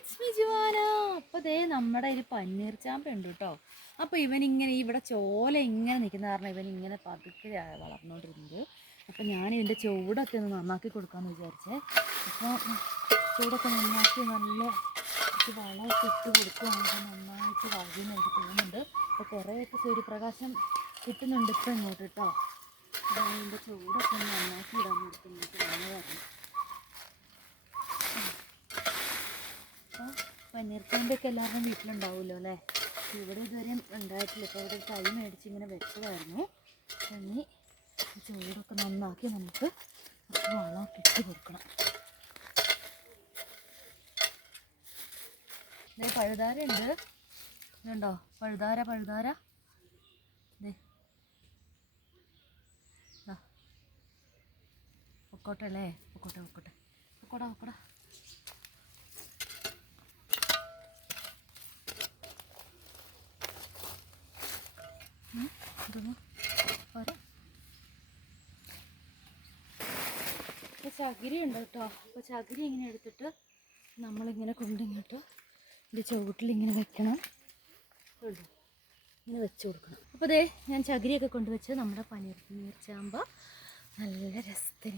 It's me Juana. അപ്പോൾ ദേ നമ്മുടെ ഒരു പന്നീർ ചാമ്പ ഉണ്ട് കേട്ടോ. അപ്പോൾ ഇവനിങ്ങനെ ഇവിടെ ചോല ഇങ്ങനെ നിൽക്കുന്ന കാരണം ഇവനിങ്ങനെ പതുക്കെ വളർന്നുകൊണ്ടിരുന്നത്. അപ്പോൾ ഞാൻ ഇതിൻ്റെ ചൂടൊക്കെ ഒന്ന് നന്നാക്കി കൊടുക്കാമെന്ന് വിചാരിച്ചേ. അപ്പോൾ ചൂടൊക്കെ നന്നാക്കി നല്ല വളമൊക്കെ ഇട്ട് കൊടുക്കുകയാണെങ്കിൽ നന്നായിട്ട് വളരുമെന്ന് എനിക്ക് തോന്നുന്നുണ്ട്. അപ്പോൾ കുറേയൊക്കെ സൂര്യപ്രകാശം കിട്ടുന്നുണ്ട് ഇപ്പം ഇങ്ങോട്ട് കേട്ടോ. ഇതിൻ്റെ ചൂടൊക്കെ ഒന്ന് നന്നാക്കി ഇടാൻ കൊടുക്കുന്നുണ്ട് വന്നതായിരുന്നു. അപ്പോൾ പനീർ ചാമ്പയൊക്കെ എല്ലാവരുടെയും വീട്ടിലുണ്ടാവുമല്ലോ അല്ലേ. ഇവിടെ ഇതുവരെ ഉണ്ടായിട്ടില്ല. ഇപ്പോൾ ഇവിടെ തൈ മേടിച്ച് ഇങ്ങനെ വെച്ചതായിരുന്നു. ഇനി ചൂടൊക്കെ നന്നാക്കി നമുക്ക് വളമൊക്കെ ഇട്ട് കൊടുക്കണം. ഇതേ പഴുതാര ഉണ്ട്, ഇതുണ്ടോ പഴുതാര ഇതേ പൊക്കോട്ടെ അല്ലേ, പൊക്കോട്ടെ പൊക്കോടാ. ഇതൊന്ന് പോരാ. അപ്പോൾ ചകിരി ഉണ്ട് കേട്ടോ. അപ്പോൾ ചകിരി ഇങ്ങനെ എടുത്തിട്ട് നമ്മളിങ്ങനെ കൊണ്ടിങ്ങോട്ട് ഇത് ചുവട്ടിലിങ്ങനെ വെക്കണം, ഇങ്ങനെ വെച്ച് കൊടുക്കണം. അപ്പോൾ ദേ ഞാൻ ചകിരിയൊക്കെ കൊണ്ടുവച്ച് നമ്മുടെ പനീർ ചാമ്പ നല്ല രസത്തിൽ